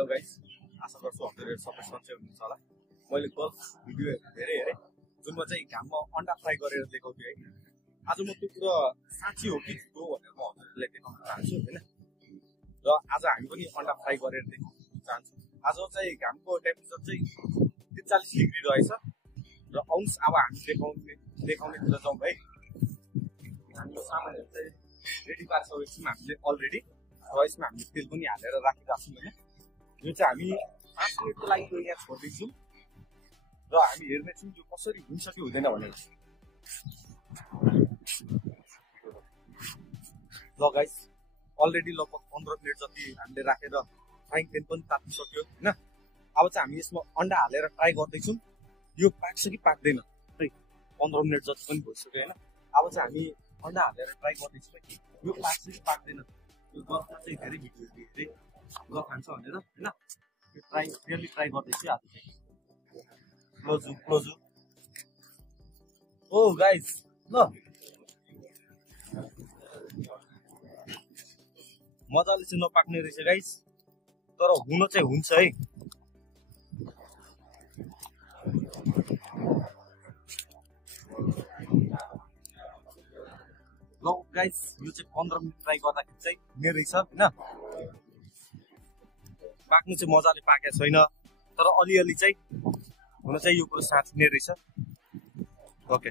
Hello guys, आशा गर्छु हजुरहरु सबै सन्चै हुनुहुन्छ होला। मैले गल्फ भिडियोहरु धेरै हेरेँ जुनमा चाहिँ घाममा अन्डा फ्राई गरेर देखाउँथ्यो है। आज म त्यो कुरा साँच्ची हो कि झुटो भनेर म हजुरहरुलाई देखाउन चाहन्छु हैन। र आज हामी पनि अन्डा फ्राई गरेर देखाउन चाहन्छु। आज चाहिँ घामको टेम्परेचर चाहिँ 43 डिग्री रहेछ र आउनुस् अब हामी देखाउनेतिर जाउँ है। हाम्रो सामानहरु चाहिँ रेडी पार्छौँ एकछिन हामीले अलरेडी। र यसमा हामीले तेल पनि हालेर राखिरहेको छौँ हैन। यो चाहिँ हामी 5 मिनेटको लागि यो यहाँ छोड्दैछौँ र हामी हेर्नेछौँ यो कसरी हुन्छ कि हुँदैन भनेर। ल गाइस, अलरेडी लगभग 15 मिनेट जति हामीले राखेर फ्राइङ प्यान पनि तातिसक्यो हैन। अब चाहिँ हामी यसमा अन्डा हालेर ट्राई गर्दैछौँ यो पाक्छ कि पाक्दैन है। 15 मिनेट जति पनि भइसक्यो हैन। अब चाहिँ हामी अन्डा हालेर ट्राई गर्दैछौँ कि यो पाक्छ कि पाक्दैन। यो गफमा चाहिँ धेरै भिडियो हेरेँ गफ खान्छ भनेर हैन। यो रियली ट्राई गर्दैछु आज चाहिँ। क्लोजु ओ गाइस, ल मजाले चाहिँ नपाक्ने रहेछ गाइस, तर हुन चाहिँ हुन्छ है। ल गाइस, यो चाहिँ 15 मिनट ट्राई गर्दाखेरि चाहिँ हुने रहेछ हैन। पाक्नु चाहिँ मजाले पाकेको छैन, तर अलिअलि चाहिँ हुन चाहिँ यो कुरो साँच्ची नै रहेछ। ओके।